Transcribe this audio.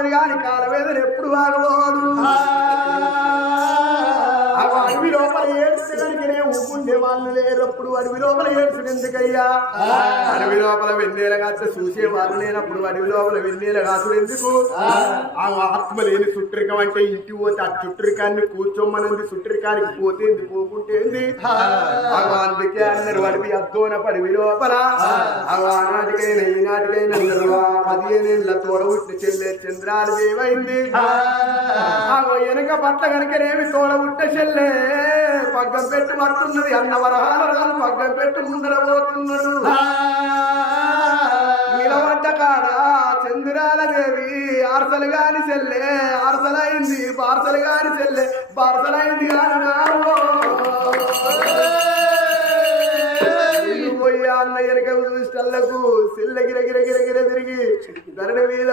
ఆగుతుంది కానీ కాలవేదన ఎప్పుడు ఆగబోదు అడవి లోపల ఏడ్చడానికి ఊపుండే వాళ్ళు లేనప్పుడు అడవి లోపల ఏడ్చిన ఎందుకయ్యా అడవి లోపల వెన్నెల కాస్త చూసే వాళ్ళు లేనప్పుడు అడవి లోపల వెన్నెల కాసుడు ఎందుకు ఆ ఆత్మ లేని చుట్టరికం అంటే ఇంటి పోతే ఆ చుట్టరికాన్ని కూర్చోమనంది చుట్టరికానికి పోతేంది పోకుంటేంది అందుకే అన్నారు అడవి అద్దోన పడివి లోపల ఆనాటికైనా ఈనాటికైనా 15 ఏళ్ళ తోడ పుట్టిన చెల్లె చంద్రాలు దేవైంది వెనక పట్ల కనుకనేమి తోడ పుట్ట చెల్లె పగ్గం పెట్టు పడుతున్నది అన్న వరహాల రాలు పగ్గం పెట్టు ముందర పోతున్నాడు నిలబడ్డ కాడ చంద్రాల దేవి ఆర్సలు గాని చెల్లె ఆర్సలైంది పార్సలు గాని చెల్లె పార్సలైంది కాని అన్న వెనక చూసినళ్లకు చెల్లె గిర గిర గిర గిర తిరిగి ధరణ మీద